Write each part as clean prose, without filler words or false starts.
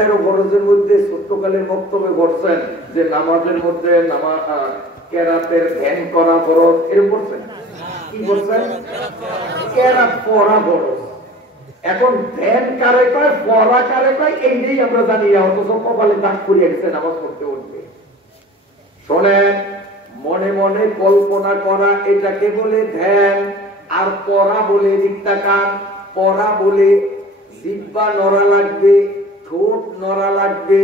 ফরজের মধ্যে ছোট্টকালের বক্তব্যে বলছেন যে নামাজের মধ্যে কেরাতের ধ্যান করা ফরজ, এরকম বলছেন। কি বলছেন? কেরাত পড়া ফরজ। এখন ধ্যান কারে কয়, পড়া কারে কয়, এইটাই আমরা জানি না। অথচ কপালে দাগ পড়িয়ে গেছে নামাজ পড়তে উঠবে। শোনেন, মনে মনে কল্পনা করা এটাকে বলে ধ্যান, আর পড়া বলে দিকটাকান। পড়া বলে জিহ্বা নড়া লাগবে, ঠোঁট নড়া লাগবে,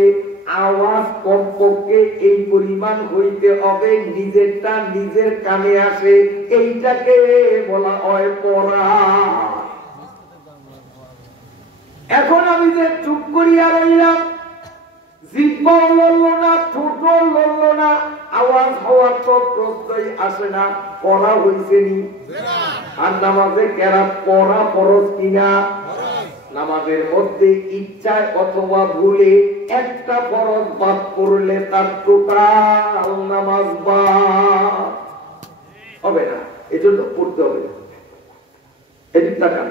আওয়াজ কমপক্ষে এই পরিমাণ হইতে হবে, নিজেরটা নিজের কানে আসে, এইটাকে বলা হয় পড়া। এখন আমি যে চুপ করিয়া রইলাম, জিহ্বাও লড়ল না, ঠোঁটও লড়ল না, আওয়াজ হওয়ার তো প্রশ্নই আসে না, পড়া হইছে নি? আর নামাজে কেরাত পড়া ফরজ কিনা? নামাজের মধ্যে ইচ্ছায় অথবা ভুলে একটা ফরজ বাদ করলে তার টোটাল নামাজ বাদ হবে না। এজন্য পড়তে হবে। এদিক তাকান,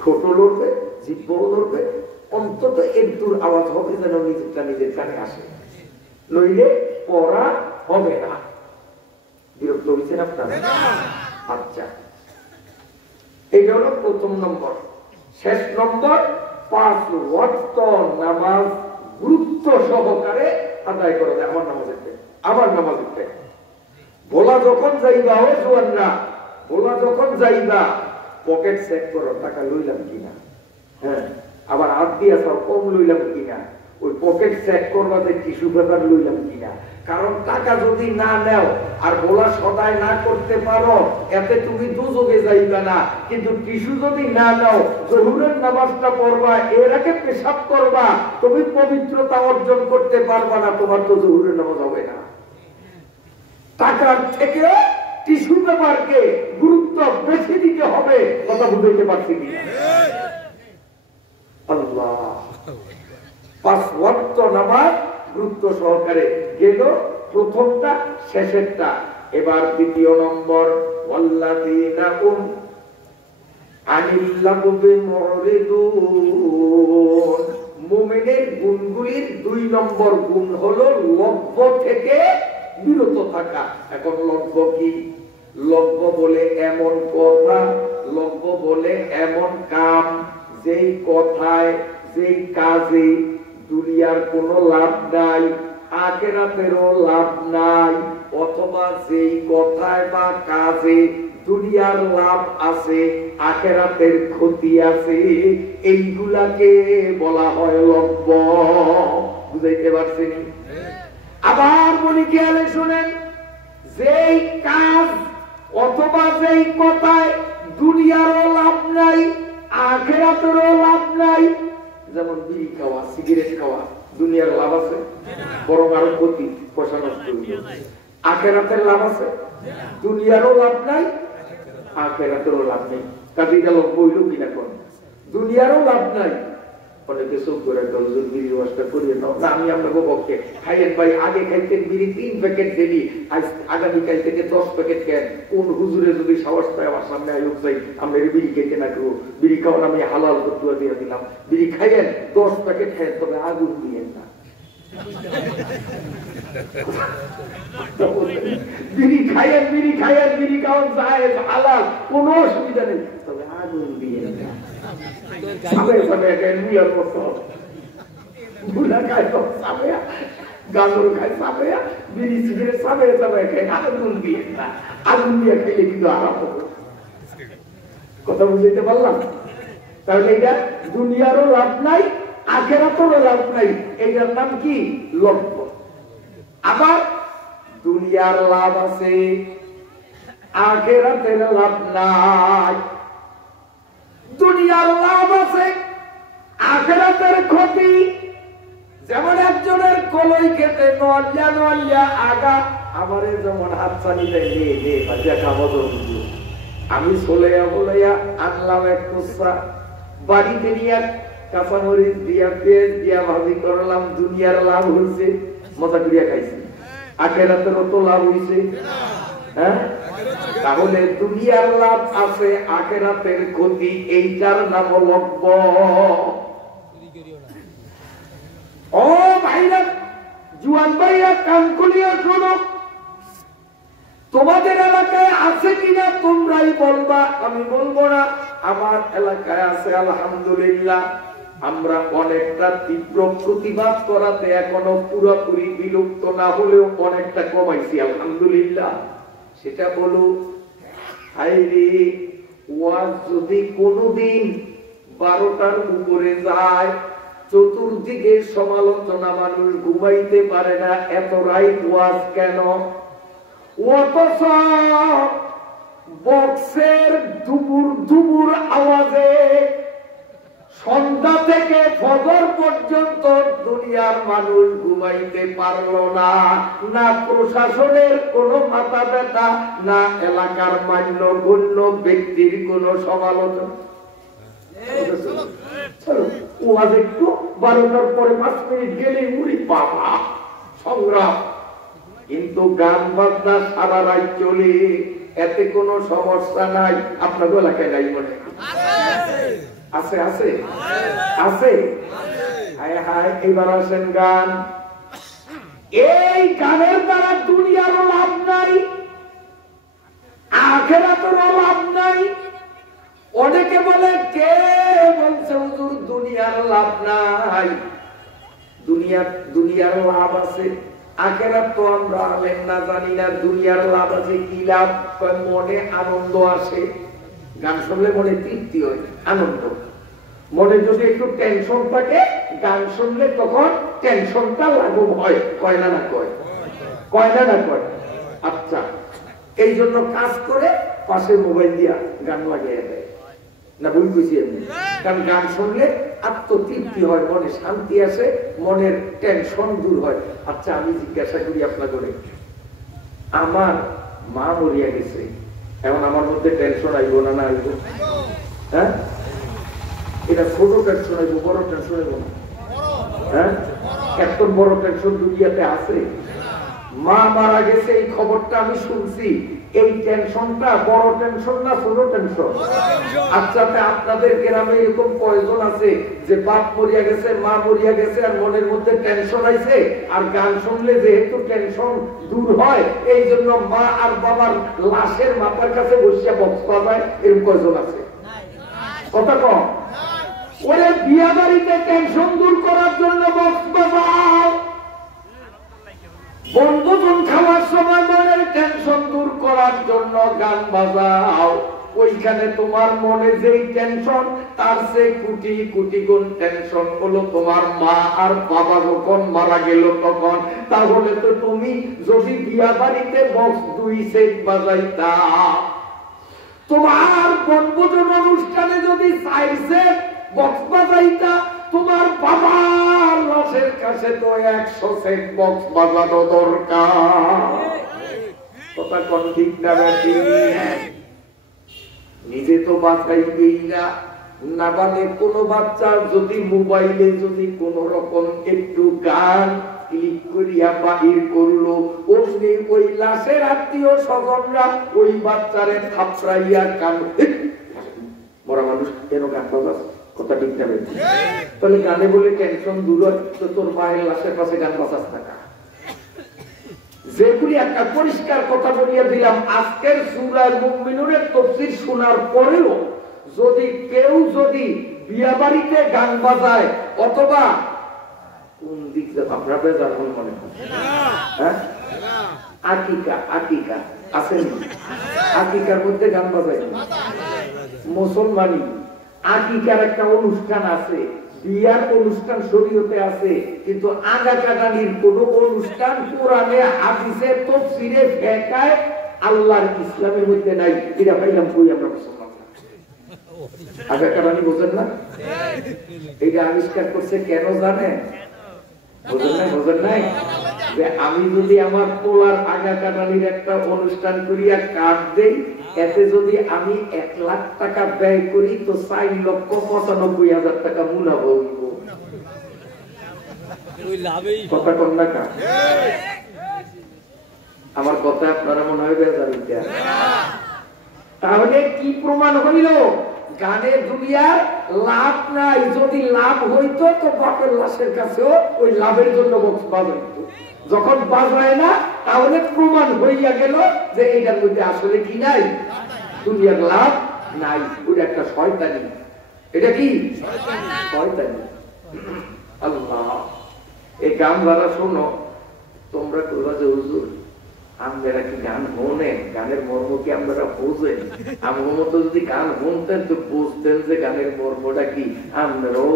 ঠোঁট লড়বে, জিহ্বাও লড়বে, অন্তত একটুর আওয়াজ হবে যেন নিজেরটা নিজের কানে আসে, নইলে পড়া হবে না। বিরক্ত হয়েছেন আপনারা? আচ্ছা, এটা হলো প্রথম নম্বর। শেষ নম্বর, 5 ওয়াক্ত নামাজ গুরুত্ব সহকারে আদায় করা যায়। আমার নামাজের বলা যখন যাইবা, ও জোয়ানরা, বলা যখন যাইবা, পকেট চেক করো টাকা লইলাম কিনা। হ্যাঁ, আবার হাত দিয়া চাও কম লইলাম কিনা। ওই পকেট চেক করবা যে টিস্যু পেপার লইলাম কিনা। কারণ টাকা যদি না নেও আর বলা সদায় না করতে পারো, এতে তুমি দুযোগে যাইবা না। কিন্তু টিস্যু যদি না নাও, জোহরের নামাজটা পড়বা, এর আগে পেশাব করবা, তুমি পবিত্রতা অর্জন করতে পারবা না, তোমার তো জোহরের নামাজ হবে না। টাকার থেকে টিস্যু পেপারকে গুরুত্ব বেশি দিতে হবে। কথা বুঝতে পারছি কি? আল্লাহ, 5 ওয়াক্ত নামাজ গুরুত্ব সহকারে গেল, প্রথমটা শেষেরটা। এবার দ্বিতীয় নম্বর, ওয়াল্লাযীনা হুম আনিল লাগবি মুরিদুন। মুমিনের গুণগুলির 2 নম্বর গুণ হলো লগ্ব থেকে বিরত থাকা। এখন লগ্ব কি? লগ্ব বলে এমন কথা, লগ্ব বলে এমন কাম, যেই কথায় যেই কাজে দুনিয়ার কোনো লাভ নাই, আখিরাতেরও লাভ নাই, অথবা যেই কথায় বা কাজে দুনিয়ার লাভ আছে, আখিরাতের ক্ষতি আছে, এইগুলাকে বলা হয় লগ্ব। বুঝাইতে পারছেন? আবার বলি, খেয়ালে শুনেন, যেই কাজ অথবা যেই কথায় দুনিয়ারও লাভ নাই, আখিরাতেরও লাভ নাই, যেমন বিড়ি খাওয়া, সিগারেট খাওয়া, দুনিয়ার লাভ আছে, বরং আরো ক্ষতি, পয়সা নষ্ট হইল। আখিরাতের লাভ আছে, দুনিয়ারও লাভ নাই, আখিরাতেরও লাভ নেই। কাজীটা লোক বইল কিনা কোন, দুনিয়ারও লাভ নাই। অনেকে চোখ করে হুজুর বিড়ির ওয়াজটা করিয়ে নাও না, আমি আপনাকে পক্ষে খাইয়েন ভাই। আগে খাইতেন বিড়ি 3 প্যাকেট ডেলি, আজ আগামীকাল থেকে 10 প্যাকেট খেন। কোন হুজুরে যদি সাহস পায় আমার সামনে আয়োগ চাই, আমরা বিড়ি খেতে না করবো, বিড়ি খাওয়ান আমি হালাল করতে দিয়ে দিলাম, বিড়ি খাইয়েন 10 প্যাকেট খাইয়েন, তবে আগুন দিয়েন না। বিড়ি খাইয়েন, বিড়ি খাইয়েন, বিড়ি খাওয়ান যায় হালাল, কোনো অসুবিধা নেই, তবে আগুন দিয়েন না। গাজর খায় সাময়া, বিড়ি সিগারেট সাময়া সাময়া খায়, আগুন দিয়ে না। আগুন দিয়ে খেলে কিন্তু আরাম হবে। কথা বুঝতে পারলাম? তাহলে এটা দুনিয়ারও লাভ নাই, আখিরাতেরও লাভ নাই, এটার নাম কি? লগ্ব। আবার দুনিয়ার লাভ আছে, আখিরাতের লাভ নাই। দুনিয়ার লাভ আছে, আখিরাতের ক্ষতি। যেমন একজনের কলই খেতে নলিয়া নলিয়া আগা, আমারে যেমন হাতছানি দেয়, আমি চলেয়া বলাইয়া আনলাম এক কুসা, বাড়িতে নিয়ে কাঁচামরিচ দিয়া পেঁয়াজ দিয়া ভাজি করলাম, দুনিয়ার লাভ হয়েছে, মজা করিয়া খাইছি। আখিরাতেরও তো লাভ হয়েছে। হ্যাঁ, তাহলে দুনিয়ার লাভ আছে, আখিরাতের ক্ষতি, এইটার নাম লব্য। ও ভাইরা, জুয়ান ভাইয়া, কান খুলিয়া শোনো, তোমাদের এলাকায় আছে কিনা তোমরাই বলবা, আমি বলবো না। আমার এলাকায় আছে আলহামদুলিল্লাহ। আমরা অনেকটা তীব্র প্রতিবাদ করাতে এখনো পুরোপুরি বিলুপ্ত না হলেও অনেকটা কমাইছি আলহামদুলিল্লাহ। সেটা বলো, হাইরে ওয়াজ যদি কোনোদিন 12টার উপরে যায়, চতুর্দিকে সমালোচনা, মানুষ ঘুমাইতে পারে না, এত রাইট ওয়াজ কেন? অথচ বক্সের দুবুর দুবুর আওয়াজে সন্ধ্যা থেকে ফজর পর্যন্ত দুনিয়ার মানুষ ঘুমাইতে পারলো না। না প্রশাসনের কোনো মাথা ব্যথা, না এলাকার মান্যগণ্য ব্যক্তির কোনো সমালোচনা। ওয়াজ একটু 12টার পরে 5 মিনিট গেলে উড়ি বাবা সংগ্রাম। কিন্তু গান বাজনা সারা রাত চলে, এতে কোনো সমস্যা নাই। আপনার এলাকায় নাই মনে আছে? আছে আছে। হায় হায়, এবার আসেন গান। এই গানের দ্বারা দুনিয়ারও লাভ নাই, আখিরাতেরও লাভ নাই। অনেকে বলে, কে বলছে হুজুর দুনিয়ার লাভ নাই? দুনিয়ার লাভ আছে, আখিরাত তো আমরা আলেন না, জানি না দুনিয়ার লাভ আছে। কি লাভ? মনে আনন্দ আসে, গান শুনলে মনে তৃপ্তি হয়, আনন্দ। মনে যদি একটু টেনশন থাকে, গান শুনলে তখন টেনশনটা লাঘব হয়। কয় না? কয় না কয়? আচ্ছা, এই জন্য কাজ করে পাশে মোবাইল দিয়া গান লাগিয়ে দেয় না, ভুল বুঝি এমনি। কারণ গান শুনলে আত্মতৃপ্তি হয়, মনে শান্তি আসে, মনের টেনশন দূর হয়। আচ্ছা, আমি জিজ্ঞাসা করি আপনাদের, আমার মা মরিয়া গেছে, এখন আমার মধ্যে টেনশন আইব না? না আইব? হ্যাঁ, এটা ছোট টেনশন আইব, বড় টেনশন আইব না? হ্যাঁ, এত বড় টেনশন দুনিয়াতে আছে? মা মারা গেছে, এই খবরটা আমি শুনছি, এই টেনশনটা বড় টেনশন না ছোট টেনশন? আচ্ছা, আপনাদের গ্রামে এরকম কয়জন আছে যে বাপ মরিয়া গেছে, মা মরিয়া গেছে, আর মনের মধ্যে টেনশন আইছে, আর গান শুনলে যেহেতু টেনশন দূর হয়, এই জন্য মা আর বাবার লাশের মাথার কাছে বসিয়া বক্স বাজায়? এরকম কয়জন আছে? কথা কম। ওরে বিয়া বাড়িতে টেনশন দূর করার জন্য বক্স বাজাও, বন্ধুজন খাওয়ার সময় মনের টেনশন দূর করার জন্য গান বাজাও। ওইখানে তোমার মনে যেই টেনশন, তার চেয়ে কোটি কোটি গুণ টেনশন হলো তোমার মা আর বাবা যখন মারা গেল তখন। তাহলে তো তুমি যদি বিয়া বাড়িতে বক্স 2 সেট বাজাইতা, তোমার বনভোজন অনুষ্ঠানে যদি 4 সেট বক্স বাজাইতা, তোমার বাবার লাশের কাছে তো 100 সেট বক্স বাজানো দরকার। কথা কোন ঠিক না? নিজে তো বাঁচাইবেই না, না মানে কোন বাচ্চা যদি মোবাইলে যদি কোন রকম একটু গান ক্লিক করিয়া বাহির করলো, অমনি ওই লাশের আত্মীয় স্বজনরা ওই বাচ্চারে থাপড়াইয়া কান, বড় মানুষ কেন গান বাজাচ্ছে? কথা ঠিক না? তাহলে গানে বলে টেনশন দূর হয়, তো তোর মায়ের লাশের পাশে গান বাজাস থাকা। যেগুলি একটা পরিষ্কার কথা বলিয়া দিলাম, আজকের সূরা মুমিনুনের তাফসীর শোনার পরেও যদি কেউ যদি বিয়া বাড়িতে গান বাজায়, অথবা কোন দিক আপনার বেজার মনে হয়, হ্যাঁ, আকিকা আছে, আকিকার মধ্যে গান বাজায় মুসলমানি। আকিকার একটা অনুষ্ঠান আছে, বিয়ার অনুষ্ঠান শরীয়তে আছে, কিন্তু আগা কাটানির কোন অনুষ্ঠান কোরআনে হাদিসে তাফসীরে ফিকায় আল্লাহর ইসলামের মধ্যে নাই। এটা পাইলাম কই আমরা মুসলমান? আগা কাটানি বোঝেন না? এটা আবিষ্কার করছে কেন জানেন? বোঝেন নাই? যে আমি যদি আমার তোলার আগা কাটানির একটা অনুষ্ঠান করিয়া কাট দেই, এতে যদি আমি 1 লাখ টাকা ব্যয় করি, তো 4,95,000 টাকা মুনাফা হইব। কথা কম না? আমার কথা আপনারা মনে হয় বেজার, তাহলে কি প্রমাণ হইল? গানের দুনিয়ার লাভ নাই। যদি লাভ হইতো তো বাপের লাশের কাছেও ওই লাভের জন্য বক্স বাজাইতো। যখন বাজায় না তাহলে প্রমাণ হইয়া গেল যে এটার মধ্যে আসলে কি নাই, দুনিয়ার লাভ নাই। ওটা একটা শয়তানি। এটা কি শয়তানি? আল্লাহ, এই গান যারা শোনো তোমরা কইবা যে হুজুর আমরা কি গান শোনেন, গানের মর্ম কি আমরা বোঝেন? আমার মতো যদি গান শুনতেন তো বুঝতেন যে গানের মর্মটা কি। আমরাও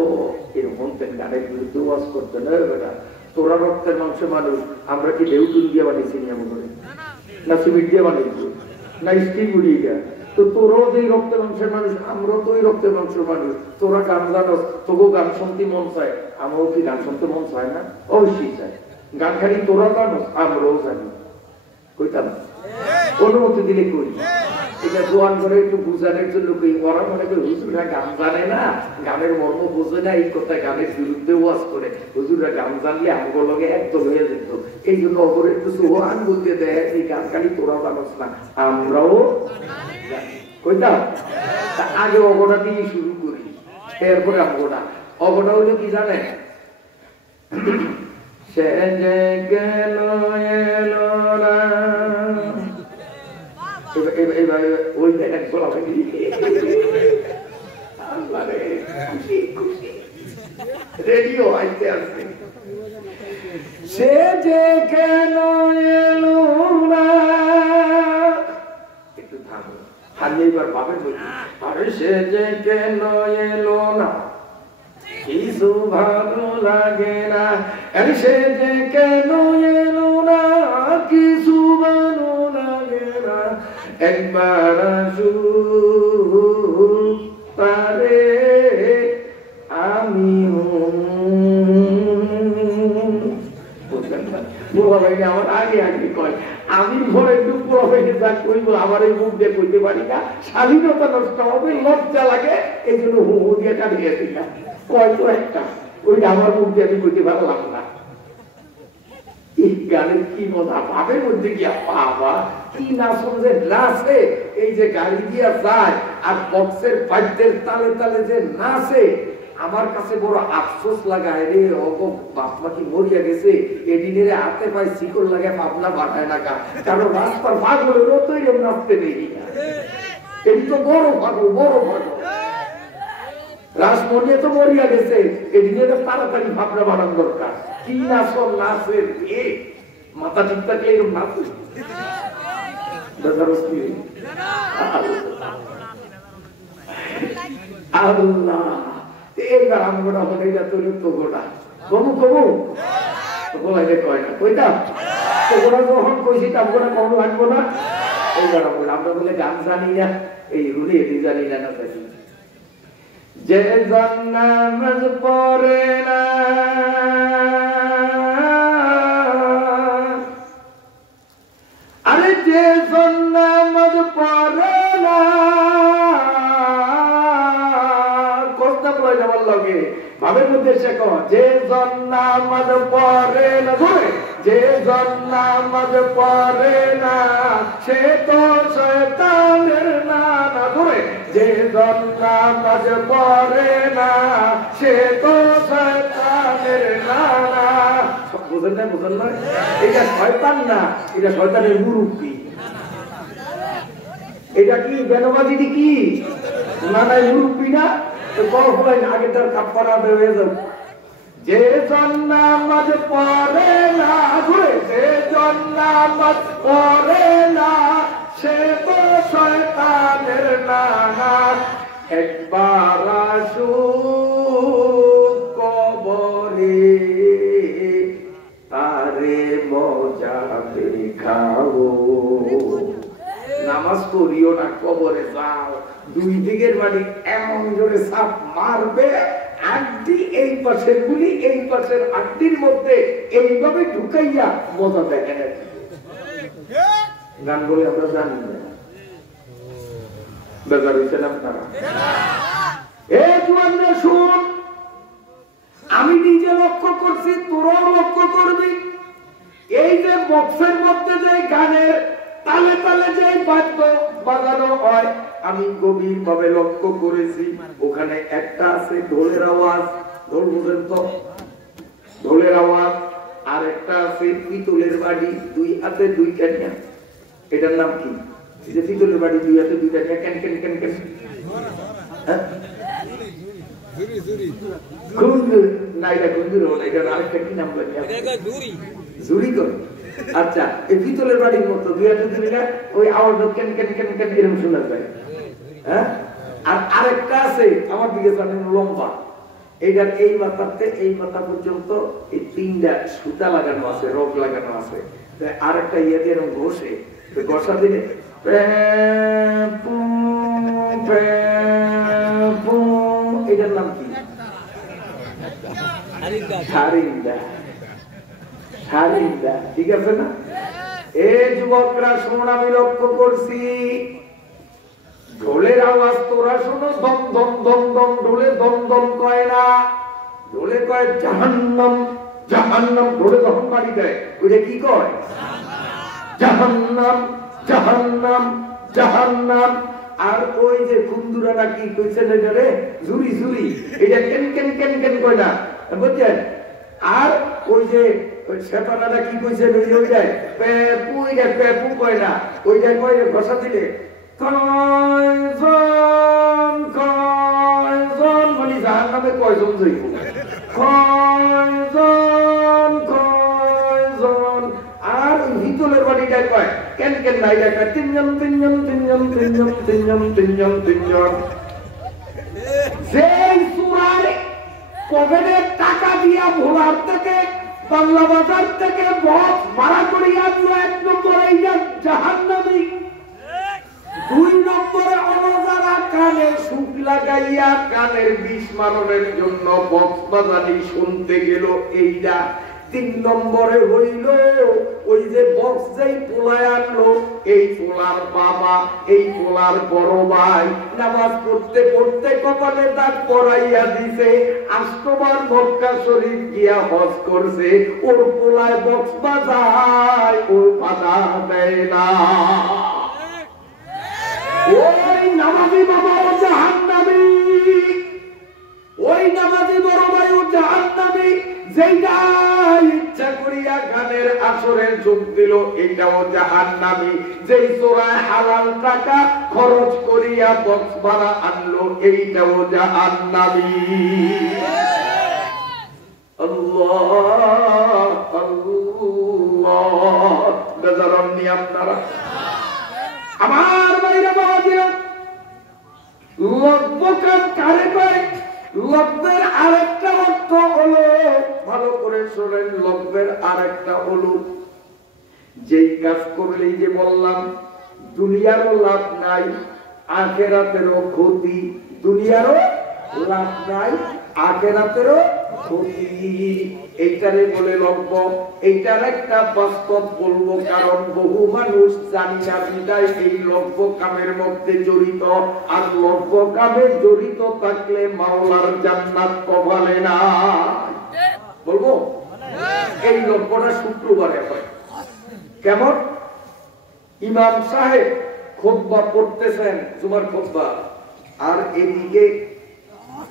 এরকম শুনতেন, গানের বিরুদ্ধে ওয়াজ করতেন। তোরা রক্তের মাংস মানুষ, আমরা কি লেউটুল দিয়ে বানিয়েছি এমন করে, না সিমেন্ট দিয়ে বানিয়েছি, না স্টিল উড়িয়ে গা? তো তোরাও যে রক্তের মাংসের মানুষ, আমরাও তো ওই রক্তের মাংসের মানুষ। তোরা গান জানো, তোকেও গান শুনতে মন চায়, আমারও কি গান শুনতে মন চায় না? অবশ্যই চায়। গান খালি তোরা জানো, আমরাও জানি। কইতাম অনুমতি দিলে কই। এটা জোয়ান করে একটু বুঝানোর জন্য কই। ওরা মনে করে হুজুররা গান জানে না, গানের মর্ম বোঝে না, এই কথা গানের বিরুদ্ধে ওয়াজ করে। হুজুররা গান জানলে আমগো লগে একদম হয়ে যেত। এই জন্য অপরে একটু জোয়ান বলতে দেয়, এই গান খালি তোরাও জানোস না, আমরাও কইতাম। আগে অগোটা দিয়ে শুরু করি, এরপরে আমগোটা। অগোটা হইলো কি জানে? সে যে গেল এলো না, ওই দেখেন রেডিও আইতে আসবে। সে যে কেন এলো না, একটু থামো, থামিয়ে এবার ভাবে বলি। আরে সে যে কেন এলো না, কিছু ভালো লাগে না। আরে সে যে কেন এলো না, কিছু ভালো লাগে না। একবার আসুক তারে আমি বুড়া ভাইকে আমার আগে আগে কয়, আমি ঘরে একটু বুড়া ভাইকে যা কইব আমার এই মুখ দিয়ে কইতে পারি না, স্বাধীনতা নষ্ট হবে, লজ্জা লাগে, এই জন্য হু হু দিয়ে কাটিয়ে দিই না। কয় তো একটা, ওইটা আমার মুখ দিয়ে আমি কইতে পারলাম না। এই গানের কি মজা, ভাবের মধ্যে গিয়া বাবা কি না শুনছে নাচে, এই যে গাড়ি দিয়া যায় আর বক্সের বাদ্যের তালে তালে যে নাচে। আমার কাছে বড় আফসোস লাগায় রে, অগো বাপমা কি মরিয়া গেছে, এদিনের হাতে পায়ে শিকড় লাগে পাবনা বাটায় না কা, কারণ রাস্তার পাগলেরও তো এরকম নাচতে নেই। এই তো বড় পাগল, বড় পাগল। রাসমণিয়া তো মরিয়া গেছে, এদিকে তাড়াতাড়ি ভাবনা বানান দরকার। কি নাচন নাচের মাথা ঠিক থাকলে এরকম নাচে। আল্লাহ, এইবার আমরা হলে তৈরি তো গোটা কমু কমু বলাইলে কয় না, কইতাম তো গোটা যখন কইছি তার গোটা কম লাগবো না। এইবার আমরা বলে গান জানি না, এই রুলি এটি জানি না না জানি। যে নামাজ পড়ে না, আরে যে নামাজ পড়ে না, কষ্ট পড়ে যাবার লগে ভাবের মধ্যে সে কো, যে নামাজ পড়ে না, যে নামাজ পড়ে না সে তো শয়তানের নানা। ধরে যে নামাজ পড়ে না সে তো শয়তানের নানা। বুঝেন না, বুঝেন না, এটা শয়তান না, এটা শয়তানের মুরব্বি। এটা কি বেনবাজি কি নানাই মুরব্বি না? আগে তার কাপড়া হয়ে যাবে। যে নামাজ পড়ে না, যে নামাজ পড়ে না সে তো শয়তানের নানা। একবার আসুক কবরে তারে মজা দেখাবো। নামাজ পড়িও না, কবরে যাও, দুই দিকের বাড়ি এমন জোরে সাপ মারবে, আড্ডি এই পাশের গুলি এই পাশের আড্ডির মধ্যে এইভাবে ঢুকাইয়া মজা দেখে না। গান বলে আমরা জানি না, বেজার হয়েছেন আপনারা। শুন, আমি নিজে লক্ষ্য করছি, তোরাও লক্ষ্য করবি। এই যে বক্সের মধ্যে যে গানের তালে তালে যে বাদ্য বাজানো হয় আমি গভীর ভাবে লক্ষ্য করেছি ওখানে একটা আছে ঢোলের আওয়াজ, ঢোল বুঝেন তো, ঢোলের আওয়াজ, আর একটা আছে পিতলের বাড়ি, দুই হাতে দুইটা নিয়া, এটার নাম কি? যে পিতলের বাড়ি দুই হাতে দুইটা নিয়া কেন কেন কেন কেন, আচ্ছা এই পিতলের বাড়ির মতো দুই হাতে দুইটা ওই আওয়াজ কেন কেন কেন কেন এরকম শোনা যায়। হ্যাঁ, আর আরেকটা আছে আমার দিকে জানেন লম্বা, এইটার এই মাথাতে এই মাথা পর্যন্ত এই তিনটা সুতা লাগানো আছে, রোগ লাগানো আছে, আরেকটা ইয়ে দিয়ে এরকম ঘষে ঘষা দিলে এটার নাম কি? ঠিক আছে না? এই যুবকরা শোন, আমি লক্ষ্য করছি ঢোলের আওয়াজ তোরা শোনো, দম দম দম দম, ঢোলে দম দম কয় না, ঢোলে কয় জাহান্নাম জাহান্নাম। ঢোলে যখন বাড়ি দেয় ওইটা কি কয়? জাহান্নাম জাহান্নাম জাহান্নাম। আর ওই যে কুন্দুরা নাকি কইছে না রে ঝুরি ঝুরি, এটা কেন কেন কেন কেন কয় না, বুঝছেন? আর ওই যে সেপানাটা কি কইছে ওই যায় পেপু, এটা পেপু কয় না, ওইটা কয় ঘষা দিলে কয়জন কয়জন, মানে জাহান্নামে কয়জন যাইব, কয়জন কয়জন। আর ভিতরের বাড়িটা কয় কেন কেন নাই, এটা তিনজন তিনজন তিনজন তিনজন তিনজন তিনজন তিনজন। যেই চূড়ায় পকেটের টাকা দিয়া ভোলার থেকে বাংলা বাজার থেকে বক্স ভাড়া করিয়া আনলো, 1 নম্বরে এইটা জাহান্নামী, 2 নম্বরে অনজারা কানে সুখ লাগাইয়া কানের বিষ মারণের জন্য বক্স বাজানি শুনতে গেল এইটা, 3 নম্বরে হইল ওই যে বক্স যেই পোলায় আনলো এই পোলার বাবা, এই পোলার বড় ভাই নামাজ পড়তে পড়তে কপালে দাগ পরাইয়া দিছে, 8 বার মক্কা শরীফ গিয়া হজ করছে, ওর পোলায় বক্স বাজায়, ওর বাধা দেয় না। ওই নামাজি বাবা ও জাহান্নামী, ওই নামাজি বড় ভাই ও জাহান্নামী, যেইটা ইচ্ছা করিয়া গানের আসরে যোগ দিল এটাও জাহান্নামী, যেই চোরায় হালাল টাকা খরচ করিয়া বক্স ভাড়া আনলো এইটাও জাহান্নামী। আল্লাহ আল্লাহ, বেজারামনি আপনারা আমার বাইরে বাবাজিরা, লব্ধকাম কারে কয়? লব্ধের আরেকটা অর্থ হলো, ভালো করে শোনেন, লব্ধের আরেকটা হলো যেই কাজ করলেই যে বললাম দুনিয়ারও লাভ নাই আখিরাতেরও ক্ষতি, দুনিয়ারও লাভ নাই আখিরাতেরও ক্ষতি, এইটারে বলে লব্ধ। এইটার একটা বাস্তব বলবো, কারণ বহু মানুষ জানি না বিদায় এই লব্ধ কামের মধ্যে জড়িত, আর লব্ধ কামে জড়িত থাকলে মাওলার জান্নাত কপালে না। বলবো এই লব্ধটা শুক্রবারে হয়। কেমন? ইমাম সাহেব খুতবা পড়তেছেন, জুমার খুতবা, আর এদিকে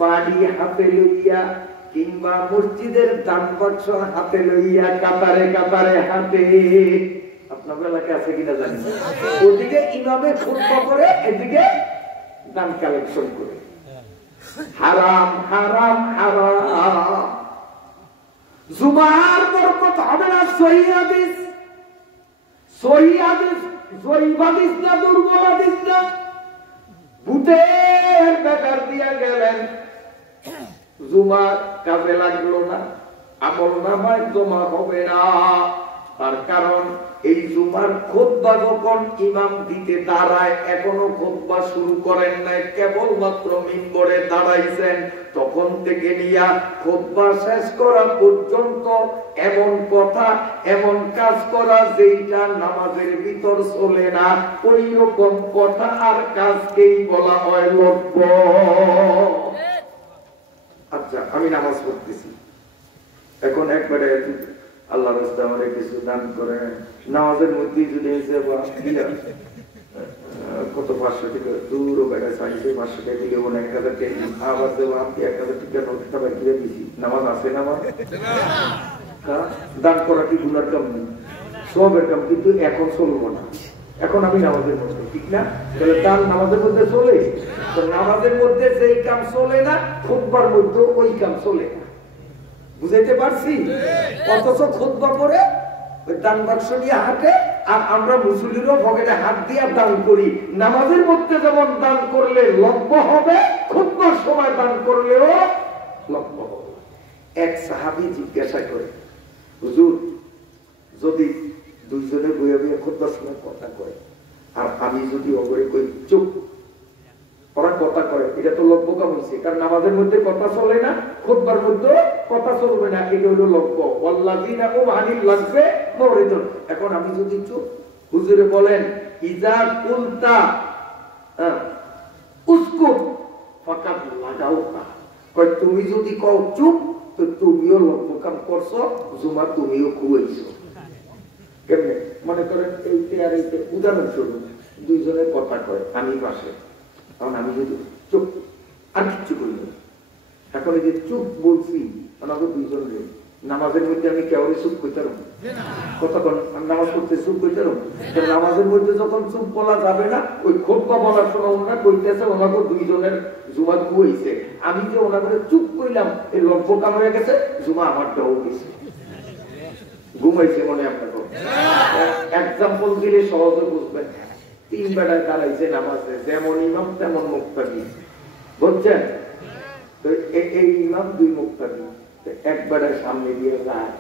বাড়ি হাতে লইয়া কিংবা মসজিদের দান বাক্স হাতে লইয়া কাতারে কাতারে হাতে, আপনার এলাকায় আছে কিনা জানি না, ওদিকে ইমামে খুতবা করে এদিকে দান কালেকশন করে, হারাম হারাম হারাম। জুমার বরকত হবে না সহিহ হাদিস, সহিহ হাদিস জয়ীফ হাদিস না দুর্বল হাদিস না, ভূতের ব্যাপার দিয়া গেলেন, জুমা কাজে লাগলো না, আমল নামায় জমা হবে না। তার কারণ এই জুমার খুতবা যখন ইমাম দিতে দাঁড়ায়, এখনো খুতবা শুরু করেন নাই, কেবলমাত্র মিম্বরে দাঁড়াইছেন, তখন থেকে নিয়া খুতবা শেষ করা পর্যন্ত এমন কথা এমন কাজ করা যেটা নামাজের ভিতর চলে না, ওই রকম কথা আর কাজকেই বলা হয় লব্ধ। আচ্ছা, আমি নামাজ পড়তেছি, এখন একবারে আল্লাহ রাস্তায় আমারে কিছু দান করে। নামাজের মধ্যে যদি কত 500 টাকা দূর বেড়া চাইছে, 500 টাকা দিলে 1000 টাকা আবার দেবো, আমি 1000 টাকা নোটটা বাইরে দিছি। নামাজ আছে না আমার দান করা কি গুনার কাম নেই, সবের কাম, কিন্তু এখন চলবো না। এখন আমি নামাজের মধ্যে, ঠিক না? তাহলে দান নামাজের মধ্যে চলে, তো নামাজের মধ্যে যেই কাম চলে না, খুতবার মধ্যে ওই কাম চলে না। বুঝাইতে পারছি? অথচ খুতবা করে দান বাক্স নিয়ে হাঁটে, আর আমরা মুসলিমও পকেটে হাত দিয়ে দান করি। নামাজের মধ্যে যেমন দান করলে লব্ধ হবে, খুতবার সময় দান করলেও লব্ধ হবে। এক সাহাবী জিজ্ঞাসা করে, হুজুর যদি দুইজনে বইয়া বইয়া খুতবার সময় কথা কয়, আর আমি যদি অগরে কই চুপ, ওরা কথা কয়, এটা তো লব্ধ কাম হয়েছে। কারণ নামাজের মধ্যে কথা চলে না, খুতবার মধ্যে কথা চলবে না, এটা হলো লব্ধ। ওয়াল্লাযীনা হুম আনিল লাগবে মুরিদুন। এখন আমি যদি চুপ, হুজুরে বলেন ইজা কুনতা উসকুত ফাকাদ লাগাউতা, কয় তুমি যদি কও চুপ, তো তুমিও লব্ধ কাম করছো, জুমা তুমিও খুয়াইছো। কেমনে? মনে করেন এইতে আর এইতে উদাহরণস্বরূপ দুইজনের কথা কয়, আমি পাশে, তখন আমি যদি চুপ আর কিচ্ছু করি না। এখন এই যে চুপ বলছি, আমাকে দুইজন নামাজের মধ্যে আমি কেউই চুপ করতে পারবো কতক্ষণ? আমি নামাজ পড়তে চুপ করতে পারবো? নামাজের মধ্যে যখন চুপ বলা যাবে না, ওই খুতবা বলার সময় ওনারা কইতেছে, ওনাকে দুইজনের জুমা খুয়াইছে, আমি যে ওনাকে চুপ কইলাম, এই লক্ষ্য কাম হয়ে গেছে, জুমা আমারটাও গেছে, ঘুমাইছে মনে আপনাকে। এক্সাম্পল দিলে সহজে বুঝবেন। 3 বেলায় দাঁড়াইছে নামাজে, যেমন ইমাম তেমন মুক্তাদি, বুঝছেন? তো এই ইমাম 2 মুক্তাদি, এক বেলায় সামনে দিয়ে যায়,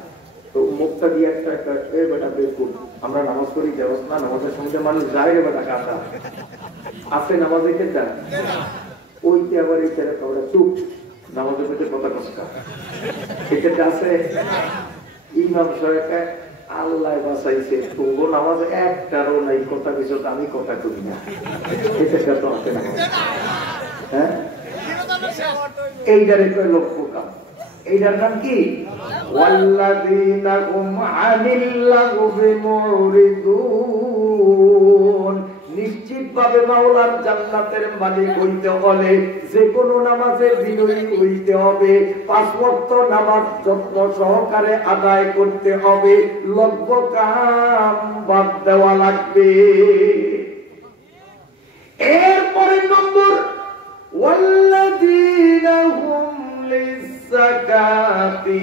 তো মুক্তাদি একটা এই বেটা দেখুন, আমরা নামাজ পড়ি দেওয়াস না, নামাজের সঙ্গে মানুষ যায় রে বেটা কাটা আছে নামাজে কে যায়, ওইতে আবার এই ছেলে আমরা চুপ, নামাজের মধ্যে কথা কষ্টা সেক্ষেত্রে আছে। ইমাম সাহেব আল্লাহ বাঁচাইছে, তবু নামাজ একটারও নাই, কথা কিছু আমি কথা করি না, এটা তো আছে না। হ্যাঁ, এইটারে কয় লক্ষ্য কাম। এইটার নাম কি? ওয়াল্লাযীনা হুম আনিল লাগবি মুরিদুন। নিশ্চিতভাবে মাওলার জান্নাতের মালিক হইতে হলে যে কোনো নামাজে বিনয়ী হইতে হবে, 5 ওয়াক্ত নামাজ যত্ন সহকারে আদায় করতে হবে, লব্ধ কাম বাদ দেওয়া লাগবে। এরপরের নম্বর ওয়াল্লাযীনা হুম লিয-যাকাতি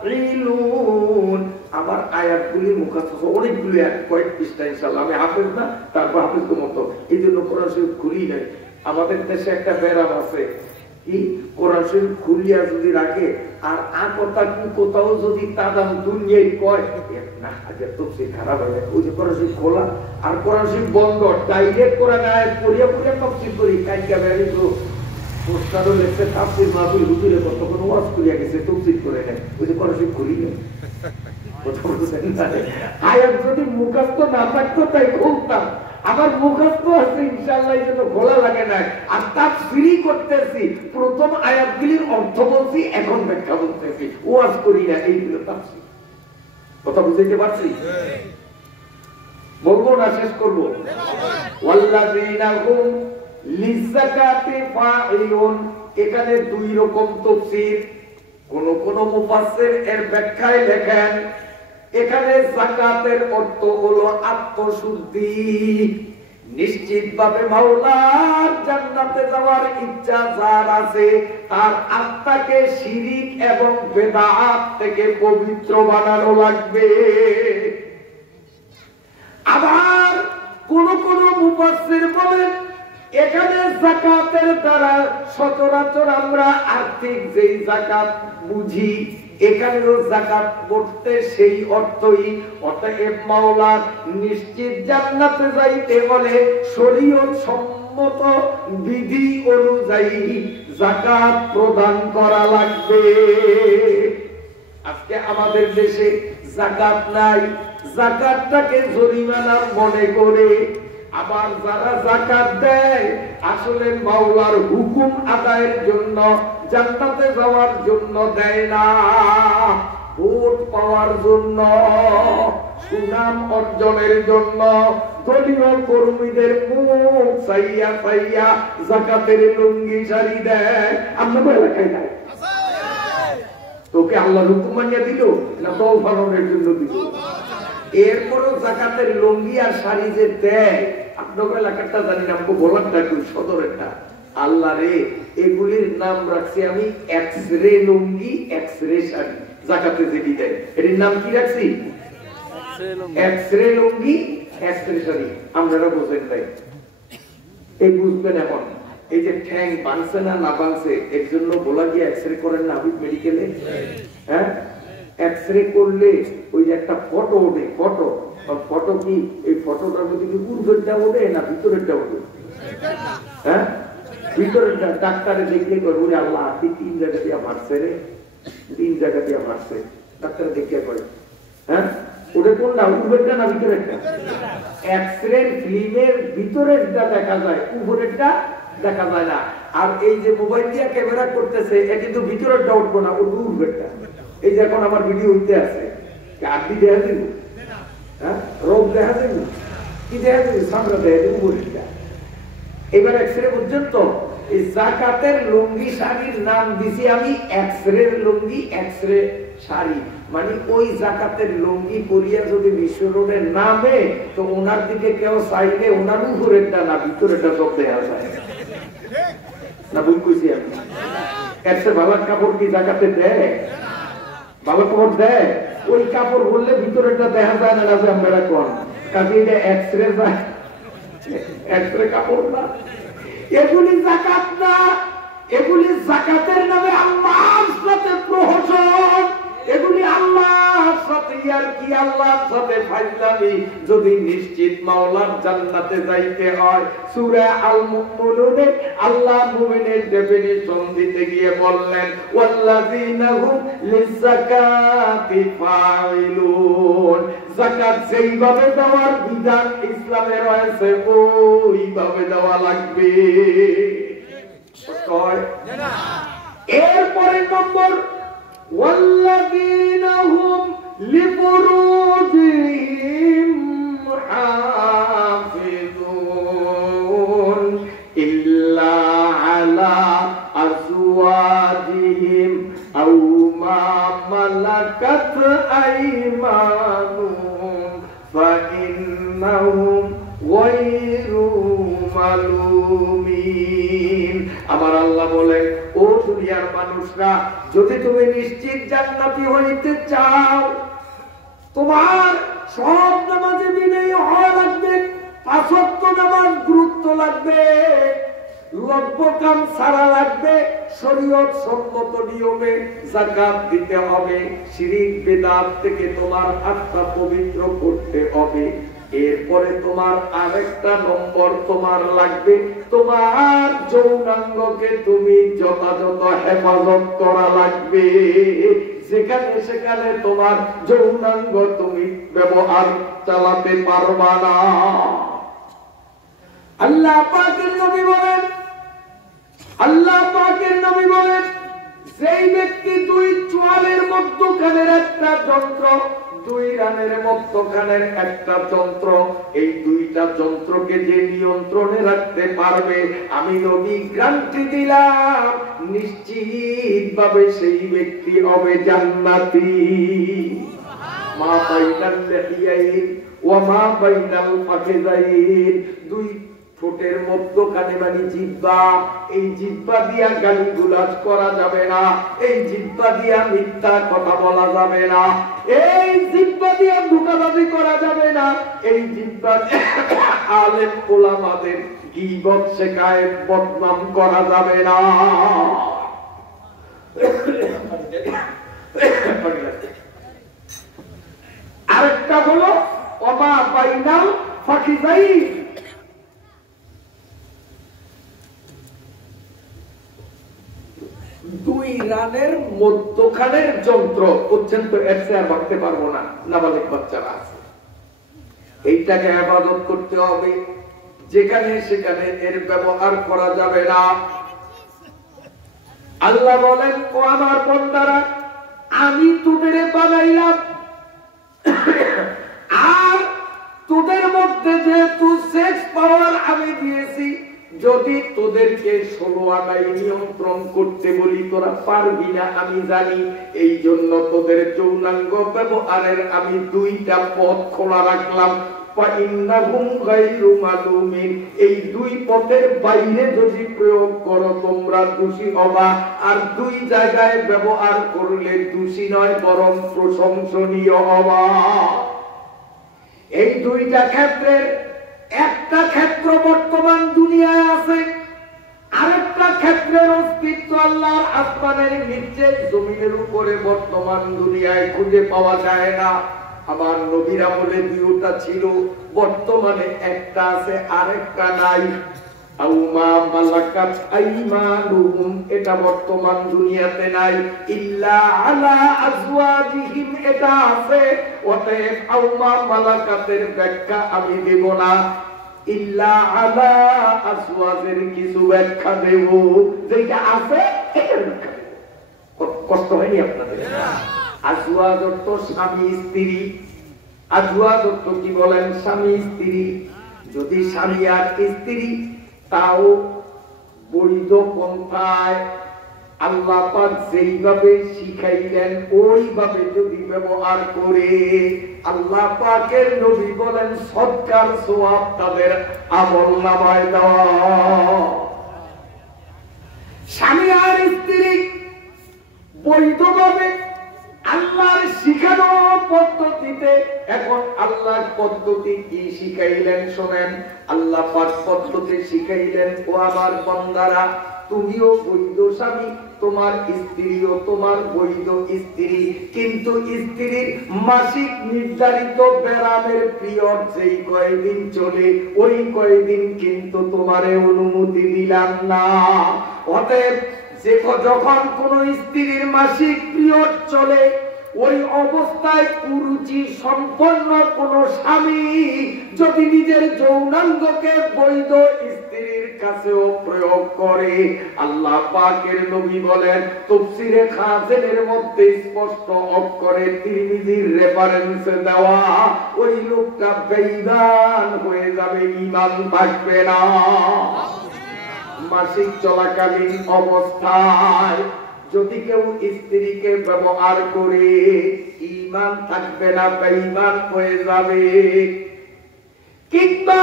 ফাঈলুন। আমার আয়াতগুলি মুখস্থ অনেকগুলি, কয়েক পৃষ্ঠা, ইনশাআল্লাহ আমি হাফেজ না, তারপর হাফেজ মতো, এই জন্য কোরআন শরীফ খুলি নাই। আমাদের দেশে একটা ব্যারাম আছে, কি কোরআন শরীফ খুলিয়া যদি রাখে, আর কথা কোথাও যদি তাদাম দুনিয়ায় কয় না, আগে তো সে খারাপ হয়ে যায়। ওই যে কোরআন শরীফ খোলা আর কোরআন শরীফ বন্ধ, ডাইরেক্ট কোরআন আয়াত পড়িয়া পড়িয়া তাফসীর করি। কালকে বেরি তো পোস্টারও লেখছে তাফসীর মাহফিল, হুজুরে কতক্ষণ ওয়াজ করিয়া গেছে, তাফসীর করে নেয়। ওই যে কোরআন শরীফ খুলি না, আয়াত যদি মুখস্থ না থাকতো তাই খুলতাম, আমার মুখস্থ আছে ইনশাআল্লাহ, এই জন্য খোলা লাগে না। আর তাফসীর করতেছি, প্রথম আয়াতগুলির অর্থ বলছি, এখন ব্যাখ্যা বলতেছি, ওয়াজ করি না, এইগুলো তাফসীর। কথা বুঝাইতে পারছি? বলবো না শেষ করবো? ওয়াল্লাযীনা হুম লিয-যাকাতি ফাঈলুন। এখানে 2 রকম তাফসীর। কোন মুফাসসির এর ব্যাখ্যায় লেখেন, এখানে যাকাতের অর্থ হলো আত্মশুদ্ধি। নিশ্চিতভাবে মাওলার জান্নাতে যাওয়ার ইচ্ছা যার আছে, তার আত্মাকে শিরিক এবং বেদাত থেকে পবিত্র বানানো লাগবে। আবার কোন মুফাসসির বলেন, এখানে যাকাতের দ্বারা সচরাচর আমরা আর্থিক যেই যাকাত বুঝি, এখানেও যাকাত করতে সেই অর্থই। অতএব মাওলার নিশ্চিত জান্নাতে যাইতে হলে শরীয়ত সম্মত বিধি অনুযায়ী যাকাত প্রদান করা লাগবে। আজকে আমাদের দেশে যাকাত নাই, যাকাতটাকে জরিমানা মনে করে। আবার যারা যাকাত দেয় আসলে মাওলার হুকুম আদায়ের জন্য, জান্নাতে যাওয়ার জন্য দেয় না। ভোট পাওয়ার জন্য, সুনাম অর্জনের জন্য দলীয় কর্মীদের মুখ চাইয়া চাইয়া যাকাতের লুঙ্গি শাড়ি দেয়। আপনার এলাকায় নাই? তোকে আল্লাহর হুকুম মানিয়ে দিল না দল ফালানোর জন্য দিল? এরপরও যাকাতের লুঙ্গি আর শাড়ি যে দেয়, আপনার এলাকাটা জানি না, আমাকে বলার ডাকুন সদরেরটা। আল্লাহ রে, এগুলির নাম রাখছি আমি এক্সরে লুঙ্গি, এক্সরে শাড়ি। যাকাতে যেটি দেয় এটির নাম কি রাখছি? এক্সরে লুঙ্গি, এক্সরে শাড়ি। আপনারা বোঝেন নাই, এই বুঝবেন এমন। এই যে ঠ্যাং বাঁধছে না না বাঁধছে, এর জন্য বলা গিয়ে এক্সরে করেন না হাবিব মেডিকেলে? হ্যাঁ, এক্সরে করলে ওই যে একটা ফটো ওঠে, ফটো। ফটো কি এই ফটোটার মধ্যে কি পূর্বেরটা ওঠে না ভিতরেরটা ওঠে? হ্যাঁ, ভিতরেরটা। ডাক্তারে দেখলে করবো আল্লাহ আপনি 3 জায়গা দিয়ে মারছে রে, 3 জায়গা দিয়ে মারছে। ডাক্তারে দেখে করে, হ্যাঁ ওটা কোনটা, উপরেরটা না ভিতরেরটা? এক্সরে ফিল্মের ভিতরেরটা দেখা যায়, উপরেরটা দেখা যায় না। আর এই যে মোবাইল দিয়ে ক্যামেরা করতেছে, এটা কিন্তু ভিতরেরটা উঠবো না, ওটা উপরেরটা। এই যে এখন আমার ভিডিও হইতে আছে, আপনি দেখা দিব, হ্যাঁ রোগ দেখা দিব, কি দেখা দিব, সামনে দেখা দিব উপরেরটা। এবার এক্সরে পর্যন্ত এই যাকাতের লুঙ্গি শাড়ির নাম দিছি আমি এক্সরে লুঙ্গি, এক্সরে শাড়ি। মানে ওই যাকাতের লুঙ্গি পরিয়া যদি বিশ্ব রোডের নামে, তো ওনার দিকে কেউ চাইলে ওনার উপরেরটা না ভিতরেরটা সব দেখা যায় না। ভুল কইছি আমি? এক্সরে ভালো কাপড় কি যাকাতে দেয়? ভালো কাপড় দেয়? ওই কাপড় বললে ভিতরেরটা দেখা যায় না, রাজা আমরা কোন কাজে এটা এক্সরে যায়, এক্সরে কাপড় না। এগুলি যাকাত না, এগুলি যাকাতের নামে আল্লাহর সাথে প্রহসন, এগুলি আল্লাহর সাথে আর কি, আল্লাহর সাথে ফাইজলামি। যদি নিশ্চিত মাওলার জান্নাতে যাইতে হয়, সূরা আল মুমিনুনে আল্লাহ মুমিনের ডেফিনিশন দিতে গিয়ে বললেন ওয়াল্লাযিনা হুম লিযাকাতি ফাইলুন। যাকাত যেইভাবে দেওয়ার বিধান ইসলামে রয়েছে ওইভাবে দেওয়া লাগবে। এরপরে নম্বর والذين هم لفروجهم حافظون إلا على أزواجهم أو ما ملكت أيمانهم فإنهم غير মালুমিন। আমার আল্লাহ বলে, ও দুনিয়ার মানুষরা, যদি তুমি নিশ্চিত জান্নাতি হইতে চাও, তোমার সব নামাজে বিনয়ী হওয়া লাগবে, 5 ওয়াক্ত নামাজ গুরুত্ব লাগবে, লব্য কাম ছাড়া লাগবে, শরীয়ত সম্মত নিয়মে যাকাত দিতে হবে, শিরক বিদআত থেকে তোমার আত্মা পবিত্র করতে হবে। এরপরে তোমার আরেকটা নম্বর তোমার লাগবে, তোমার যৌনাঙ্গকে তুমি যথাযথ হেফাজত করা লাগবে। যেখানে সেখানে তোমার যৌনাঙ্গ তুমি ব্যবহার চালাতে পারবা না। আল্লাহ পাকের নবী বলেন, আল্লাহ পাকের নবী বলেন, যেই ব্যক্তি 2 চোয়ালের মধ্যখানের একটা যন্ত্র, 2 রানের মধ্যখানের একটা যন্ত্র, এই 2টা যন্ত্রকে যে নিয়ন্ত্রণে রাখতে পারবে, আমি নবী গ্যারান্টি দিলাম নিশ্চিত ভাবে সেই ব্যক্তি হবে জান্নাতি। মা বাইনাল লিহিয়াইন ওয়া মা বাইনাল ফাখিযাইন, 2 ঠোঁটের মধ্যখানে মানে জিহ্বা, এই জিহ্বা দিয়া গালিগুলাজ করা যাবে না, এই জিহ্বা দিয়া মিথ্যা কথা বলা যাবে না, এই জিহ্বা দিয়া ধোঁকাবাজি করা যাবে না, এই জিহ্বা আলেম ওলামাদের গীবত শিকায়েত বদনাম করা যাবে না। আরেকটা হলো ওমা বাইনাল ফাখিযাইন, 2 রানের মধ্যখানের যন্ত্র পর্যন্ত এর চেয়ে আর ভাবতে পারবো না, নাবালিক বাচ্চারা আছে, এইটাকে হেফাজত করতে হবে, যেখানে সেখানে এর ব্যবহার করা যাবে না। আল্লাহ বলেন, ও আমার বান্দারা, আমি তোদের বানাইলাম, আর তোদের মধ্যে যেহেতু সেক্স পাওয়ার আমি দিয়েছি, যদি তোদেরকে 16 আনায় নিয়ন্ত্রণ করতে বলি তোরা পারবি না আমি জানি। এই জন্য তোদের যৌনাঙ্গ ব্যবহারের আমি 2টা পথ খোলা রাখলাম। এই 2 পথের বাইরে যদি প্রয়োগ করো তোমরা দোষী হবা, আর 2 জায়গায় ব্যবহার করলে দোষী নয় বরং প্রশংসনীয় হবা। এই 2টা ক্ষেত্রের একটা ক্ষেত্র বর্তমান দুনিয়ায় আছে, আরেকটা ক্ষেত্রের অস্তিত্ব আল্লাহর আসমানের নিচে জমিনের উপরে বর্তমান দুনিয়ায় খুঁজে পাওয়া যায় না। আমার নবীর আমলে 2টা ছিল, বর্তমানে একটা আছে আরেকটা নাই। আউমা মালাকাত আইমানুহুম, এটা বর্তমান দুনিয়াতে নাই। ইল্লা আলা আজওয়াজিহিম, এটা আছে। অতএব আউমা মালাকাতের ব্যাখ্যা আমি দেব না, ইল্লা আলা আজওয়াজের কিছু ব্যাখ্যা দেব, যেটা আছে এটার ব্যাখ্যা দেব। কষ্ট হয়নি আপনাদের? আজওয়াজ অর্থ স্বামী স্ত্রী। আজওয়াজ অর্থ কি বলেন? স্বামী স্ত্রী। যদি স্বামী আর স্ত্রী, তাও বৈধ পন্থায় আল্লাহ পাক যেইভাবে শিখাইলেন ওইভাবে যদি ব্যবহার করে, আল্লাহ পাকের নবী বলেন সৎকার সওয়াব তাদের আমলনামায় দেওয়া। স্বামী আর স্ত্রী বৈধভাবে আল্লাহর শিখানো পদ্ধতিতে, এখন আল্লাহর পদ্ধতি কি শিখাইলেন শোনেন। আল্লাহ পাক পদ্ধতি শিখাইলেন, ও আমার বান্দারা তুমিও বৈধ স্বামী, তোমার স্ত্রীও তোমার বৈধ স্ত্রী, কিন্তু স্ত্রীর মাসিক নির্ধারিত ব্যারামের পিরিয়ড যেই কয়দিন চলে ওই কয়দিন কিন্তু তোমারে অনুমতি দিলাম না। অতএব যখন কোন স্ত্রীর মাসিক পিরিয়ড চলে ওই অবস্থায় কুরুচি সম্পন্ন কোন স্বামী যদি নিজের যৌনাঙ্গকে বৈধ স্ত্রীর কাছেও প্রয়োগ করে, আল্লাহ পাকের নবী বলেন তাফসীরে খাজেনের মধ্যে স্পষ্ট অক্ষরে তিরমিজির রেফারেন্সে দেওয়া, ওই লোকটা বেঈমান হয়ে যাবে, ঈমান থাকবে না। মাসিক চলাকালীন অবস্থায় যদি কেউ স্ত্রীকে ব্যবহার করে, ঈমান থাকবে না, বেঈমান হয়ে যাবে। কিংবা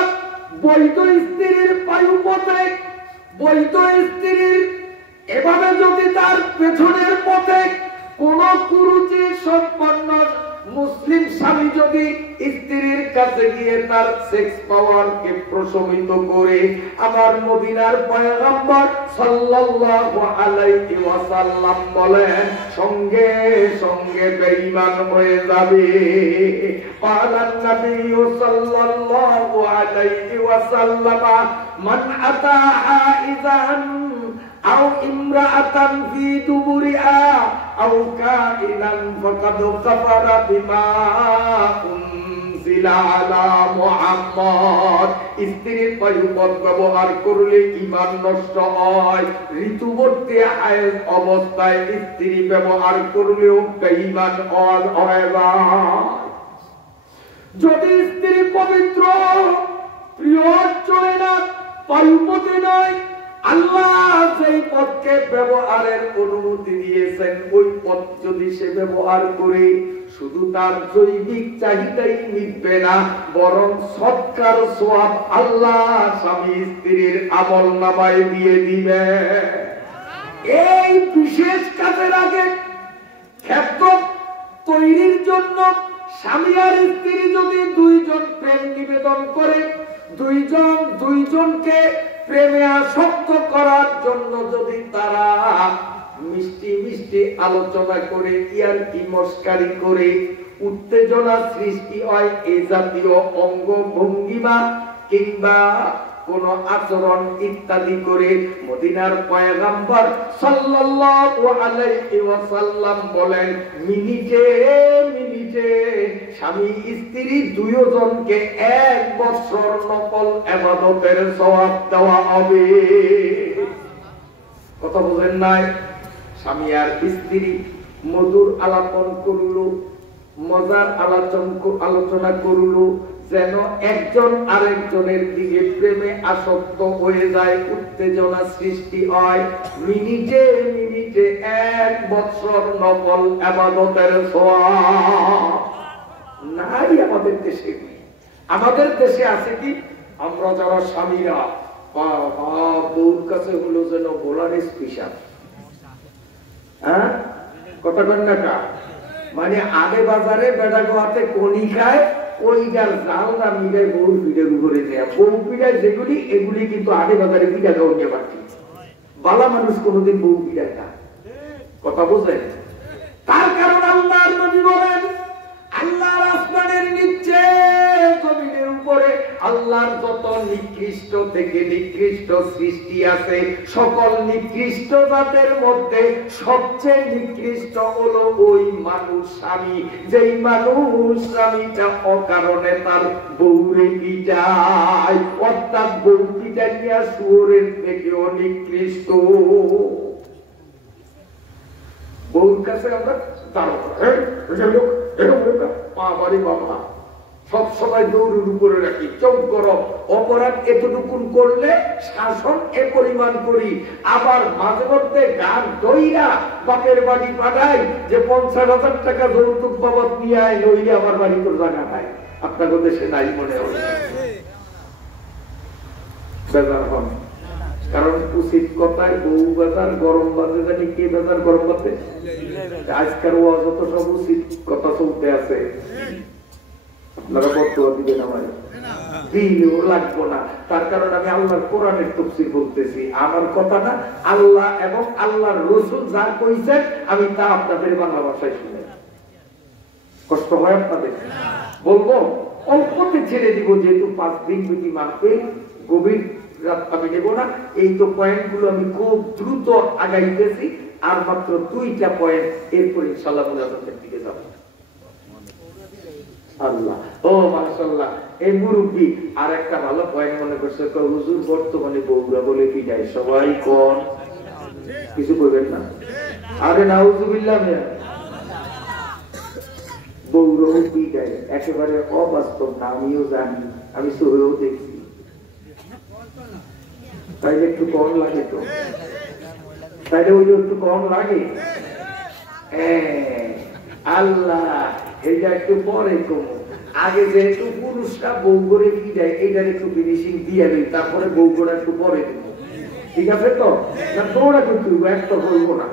বৈধ স্ত্রীর পায়ুপথে, বৈধ স্ত্রীর এভাবে যদি তার পেছনের পথে কোন কুরুচি সম্পন্ন মুসলিম স্বামী যদি স্ত্রীর কাছে গিয়ে তার সেক্স পাওয়ারকে প্রশমিত করে, আমার মদিনার পয়গম্বর সাল্লাল্লাহু আলাইহি ওয়াসাল্লাম বলেন সঙ্গে সঙ্গে বেঈমান হয়ে যাবে। পালান নবী সাল্লাল্লাহু আলাইহি ওয়াসাল্লাম মান আতা আইজান আও ইমরাআতান ফি দুবুরিহা আও কাইনান ফাকাদ কাফারা বিমা উনজিলা আলা মুহাম্মদ। স্ত্রীর পায়ুপথ ব্যবহার করলে ঈমান নষ্ট হয়। ঋতুবর্তী হায়েজ অবস্থায় স্ত্রী ব্যবহার করলেও বেঈমান হয়ে যায়। যদি স্ত্রী পবিত্র, পিরিয়ড চলে না, পায়ুপথে নয়, আল্লাহ যেই পথকে ব্যবহারের অনুমতি দিয়েছেন ওই পথ যদি সে ব্যবহার করে, শুধু তার জৈবিক চাহিদাই মিটবে না, বরং সৎকার সওয়াব আল্লাহ স্বামী স্ত্রীর আমলনামায় দিয়ে দিবে। এই বিশেষ কাজের আগে ক্ষেত্র তৈরির জন্য স্বামী আর স্ত্রী যদি 2 জন প্রেম নিবেদন করে, 2 জন 2 জনকে প্রেমে আসক্ত করার জন্য যদি তারা মিষ্টি মিষ্টি আলোচনা করে, ইয়ারকি মস্কারি করে উত্তেজনা সৃষ্টি হয়, এই জাতীয় অঙ্গ ভঙ্গিমা কিংবা কোন আচরণ ইত্যাদি করে, মদিনার পয়গম্বর সাল্লাল্লাহু আলাইহি ওয়াসাল্লাম বলেন মিনিটে মিনিটে স্বামী স্ত্রী 2 জনকে 1 বছর নফল ইবাদতের সওয়াব দেওয়া হবে। কথা বুঝেন নাই? স্বামী আর স্ত্রী মধুর আলাপন করল, মজার আলোচনা করল, যেন একজন আরেকজনের দিকে প্রেমে আসক্ত হয়ে যায়, উত্তেজনা সৃষ্টি হয়। মিনিটে মিনিটে 1 বছর নফল ইবাদতের সওয়াব নাই আমাদের দেশে। আমাদের দেশে আছে কি, আমরা যারা স্বামীরা বউর কাছে হলো যেন গোলার স্পেশাল। হ্যাঁ, কথা কন না কা? মানে আগে বাজারে বেড়া গোয়াতে কনি খায়, ওইটার জাল না মিটায় বউর পিঠের উপরে দেয়। বউ পিঠায় যেগুলি, এগুলি কিন্তু আগে বাজারে পিঠা খাওয়া পারছি। বালা মানুষ কোনোদিন বউ পিঠায় না, কথা বোঝেন? তার কারণ আল্লাহর নবী বলেন, আল্লাহর আসমানের নিচে জমিনের উপরে আল্লাহর যত নিকৃষ্ট থেকে নিকৃষ্ট সৃষ্টি আছে, সকল নিকৃষ্ট জাতের মধ্যে সবচেয়ে নিকৃষ্ট হলো ওই মানুষ স্বামী, যেই মানুষ স্বামীটা অকারণে তার বউরে পিটায়, অর্থাৎ বউ পিটাইয়া শুয়োরের থেকেও নিকৃষ্ট। বউর কাছে আমরা সব সময় দৌড়ের উপরে রাখি, চোখ গরম। অপরাধ এতটুকুন করলে শাসন এ পরিমাণ করি, আবার মাঝে মধ্যে গান দইরা বাপের বাড়ি পাঠাই যে 50,000 টাকা যৌতুক বাবদ নিয়ে আয়, নইলে আমার বাড়ি তোর জায়গা নাই। আপনাদের দেশে নাই মনে হয়? বেজার হন, কারণ উচিত কথায় বউ বেজার, গরম বাজে জানি কে বেজার গরম বাজে। আজকাল ও যত সব উচিত কথা চলতে আছে, আপনারা বর্তমান দিবেন আমার দিলেও লাগবো না। তার কারণ আমি আল্লাহর কোরআনের তাফসীর বলতেছি, আমার কথা না, আল্লাহ এবং আল্লাহর রাসূল যা কইছেন আমি তা আপনাদের বাংলা ভাষায় শুনে। কষ্ট হয় আপনাদের? বলবো অল্পতে ছেড়ে দিব, যেহেতু 5 দিন দুটি মাহফিল, গভীর রাত আমি নেব না। এই তো পয়েন্ট গুলো আমি খুব দ্রুত আগাইতেছি, আর মাত্র 2টা পয়েন্ট, এরপর ইনশাআল্লাহ মুনাজাতের দিকে যাব। আল্লাহ, ও মাশাআল্লাহ, এই মুরব্বি আর একটা ভালো পয়েন্ট মনে করছে, হুজুর বর্তমানে বউরা বলে পিটায়, সবাই কোন কিছু কইবেন না? আরে নাউজুবিল্লাহ, বউরা পিটায় একেবারে অবাস্তব না, আমিও জানি, আমি সহেও দেখছি। তাইলে একটু কম লাগে তো, তাইলে ওই একটু কম লাগে। আল্লাহ, এইটা একটু পরে কম। আগে যেহেতু পুরুষরা বউ করে কি দেয়, এইটার একটু ফিনিশিং দিয়ে দিই, তারপরে বউ করে একটু পরে দেবো, ঠিক আছে তো? না তোরা কিন্তু একটা করবো না,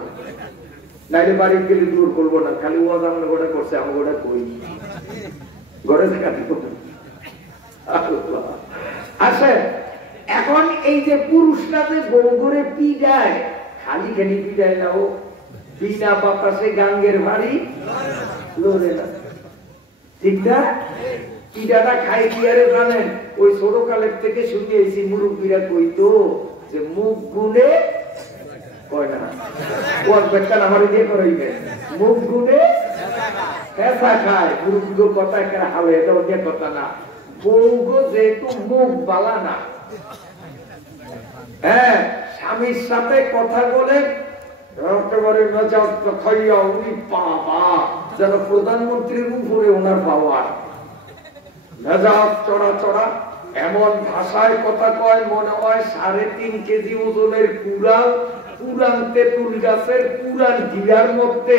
নাইলে বাড়ি গেলে দূর করবো না, খালি ওয়াজ আমরা গোটা করছে, আমি গোটা কই ঘরে থাকা দিব। আচ্ছা, এখন এই যে পুরুষরা যে বউ করে পিটায়, খালি খালি পিটায় না, ও বিনা বাতাসে গাঙ্গের বাড়ি লড়ে না, ঠিক না? পিটাটা খাই কি আরে জানেন? ওই ছোট কালের থেকে শুনিয়েছি, মুরব্বীরা কইতো যে মুখ গুনে কয় না, ওর বেটা আমার দিয়ে করাইবে, মুখ গুনে পেশা খায়। মুরব্বীর কথা একটা হালে, এটা ওর কথা না। বউগো যেহেতু মুখ বালা না, হ্যাঁ, স্বামীর সাথে কথা বলে একেবারে মেজাজ খাইয়া উনি বাবা, যেন প্রধানমন্ত্রীর উপরে ওনার পাওয়ার, মেজাজ চড়া চড়া, এমন ভাষায় কথা কয় মনে হয় 3.5 কেজি ওজনের পুরান তেঁতুল গাছের পুরান গিরার মধ্যে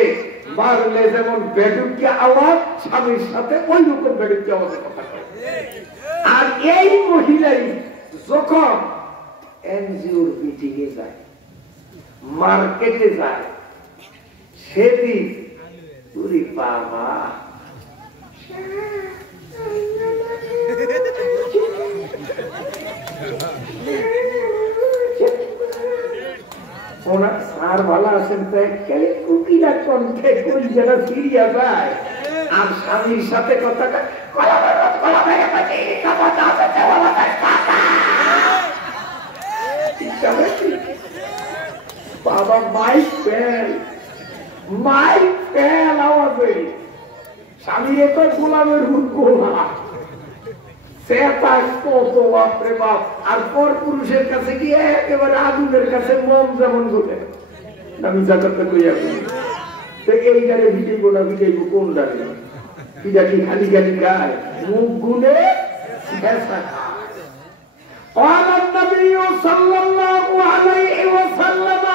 মারলে যেমন বেডুকে আওয়াজ, স্বামীর সাথে ওই রকম বেডুকে আওয়াজে কথা কয়। আর এই মহিলাই যখন এনজিওর মিটিং এ যায়, মার্কেটে যায়, সেদিন তুই বাবা ওনার সার ভালো আছেন, কুকিরা কণ্ঠে কোন যেটা ফিরিয়া যায়, আর স্বামীর সাথে কথাটা বাবা মাইক ফেল আওয়াজে, স্বামীর তো গোলামের গোলা আর পর পুরুষের কাছে গিয়ে একেবারে আগুনের কাছে মম যেমন বলে, আমি জায়গাটা কইয়া তো এই গাড়ি ভিটাইবো না ভিটাইবো কোন গাড়ি? এটা কি খালি খালি গায়? মুখ গুনে قال النبي صلى الله عليه وسلم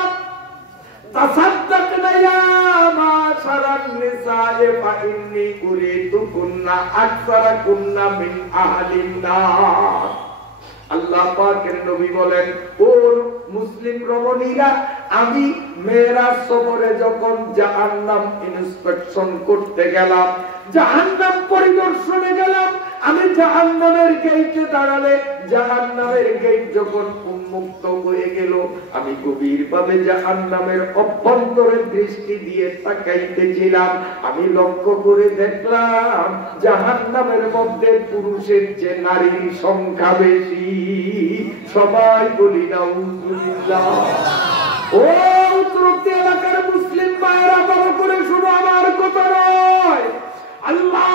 تصدقنا يا معشر النساء فإني أريدكن أكثركن من أهل النار আল্লাহ পাকের নবী বলেন, ও মুসলিম রমণীরা, আমি মেরাজ সফরে যখন জাহান্নাম ইন্সপেকশন করতে গেলাম, জাহান্নাম পরিদর্শনে গেলাম, আমি জাহান্নামের গেটে দাঁড়ালে জাহান্নামের গেট যখন উন্মুক্ত হয়ে গেল, আমি গভীরভাবে জাহান্নামের অভ্যন্তরে দৃষ্টি দিয়ে তাকাইতেছিলাম। আমি লক্ষ্য করে দেখলাম জাহান্নামের মধ্যে পুরুষের চেয়ে নারীর সংখ্যা বেশি। সবাই বলি নাউজুবিল্লাহ। ও উত্তরবর্তী এলাকার মুসলিম ভাইয়েরা, ভালো করে শুনো, আমার কথা নয়। আল্লাহ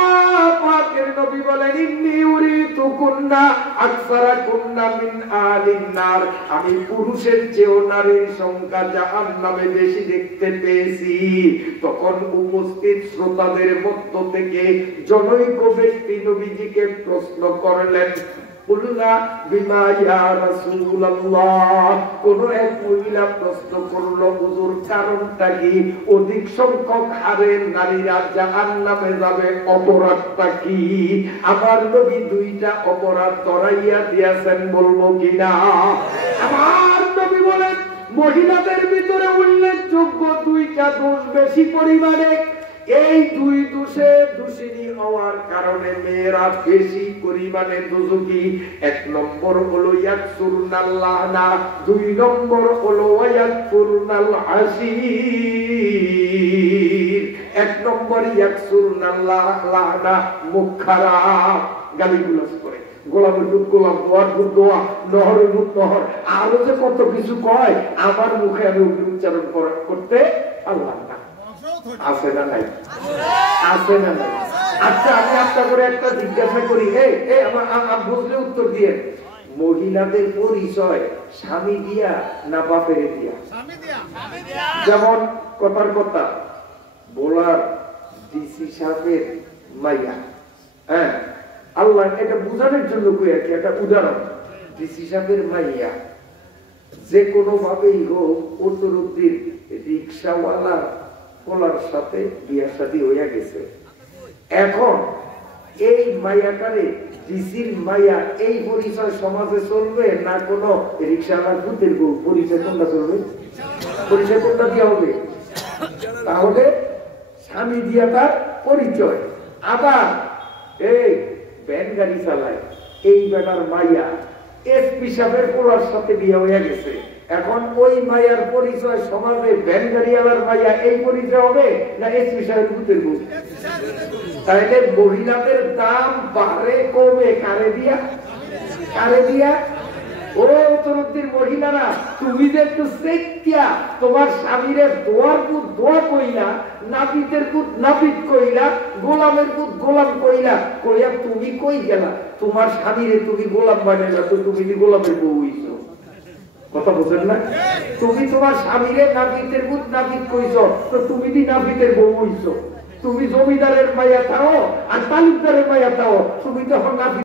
পাকের নবী বলেন, ইন্নী উরিতুকুন্না আকসারাকুন্না মিন আহলিন নার, আমি পুরুষের চেয়েও নারীর সংখ্যা জাহান্নামে বেশি দেখতে পেয়েছি। তখন উপস্থিত শ্রোতাদের মধ্য থেকে জনৈক ব্যক্তি নবীজিকে প্রশ্ন করলেন, কুলনা বিমা ইয়া রাসূলুল্লাহ। কোন এক মহিলা প্রশ্ন করলো, হুজুর কারণটা কি? অধিক সংখ্যক হারে নারীরা জাহান্নামে যাবে, অপরাধটা কি? আমার নবী দুইটা অপরাধ ধরাইয়া দিয়েছেন, বলবো কিনা? আমার নবী বলেন, মহিলাদের ভিতরে উল্লেখযোগ্য দুইটা দোষ বেশি পরিমাণে। এই দুই দোষে দোষিনী হওয়ার কারণে মেয়েরা বেশি পরিমাণে দোষী। এক নম্বর হলো ইয়াকসুরুনাল লানা, দুই নম্বর হলো ইয়াকফুরুনাল আসির। এক নম্বর ইয়াকসুরুনাল লানা, মুখ খারাপ, গালিগালাজ করে, গোলামের দুধ গোলাম, দোয়ার দুধ দোয়া, নহরের দুধ নহর, আরো যে কত কিছু কয়, আমার মুখে আমি উচ্চারণ করতে পারলাম না। আছে না নাই? আছে না নাই? আচ্ছা, আমি আপনার করে একটা জিজ্ঞাসা করি, আমার বুঝলে উত্তর দিয়ে, মহিলাদের পরিচয় স্বামী দিয়া না বাপের দিয়া? যেমন কথার কথা বলার ডিসি সাহেবের মাইয়া, হ্যাঁ, আল্লাহ এটা বুঝানোর জন্য কই আর কি, একটা উদাহরণ। ডিসি সাহেবের মাইয়া যে কোনো ভাবেই হোক উত্তরুদ্দির রিক্সাওয়ালা পোলার সাথে বিয়া শাদী হইয়া গেছে। এখন এই মাইয়াটারে ডিসির মাইয়া, এই পরিচয় সমাজে চলবে না কোন রিক্সাওয়ালার ভূতের বউ? পরিচয় কোনটা চলবে? পরিচয় কোনটা দিয়া হবে? তাহলে স্বামী দিয়া তার পরিচয়। আবার এই ভ্যান গাড়ি চালায় এই বেটার মাইয়া এসপি সাহেবের পোলার সাথে বিয়ে হইয়া গেছে। এখন ওই মাইয়ার পরিচয় সমাজে ভ্যান গাড়িওয়ালার মাইয়া, এই পরিচয় হবে না এসপি সাহেবের ভূতের বউ? তাইলে মহিলাদের দাম বাড়ে কমে কারে দিয়া? কারে দিয়া? ও উত্তরবর্তীর মহিলারা, তুমি যে একটু সেকিয়া তোমার স্বামীরে দোয়ার পুত দোয়া কইলা, নাপিতের পুত নাপিত কইলা, গোলামের পুত গোলাম কইলা, কইয়া তুমি কই গেলা? তোমার স্বামীরে তুমি গোলাম বানাইলা, তো তুমি কি গোলামের বউ হইছো? কথা বুঝেন না? তুমি তোমার স্বামীরে নাপিতের পুত নাপিত কইছো, তো তুমি কি নাপিতের বউ হইছো? তুমি জমিদারের মাইয়া থাও আর তালুকদারের মাইয়া থাও, তুমি তখন নাপিত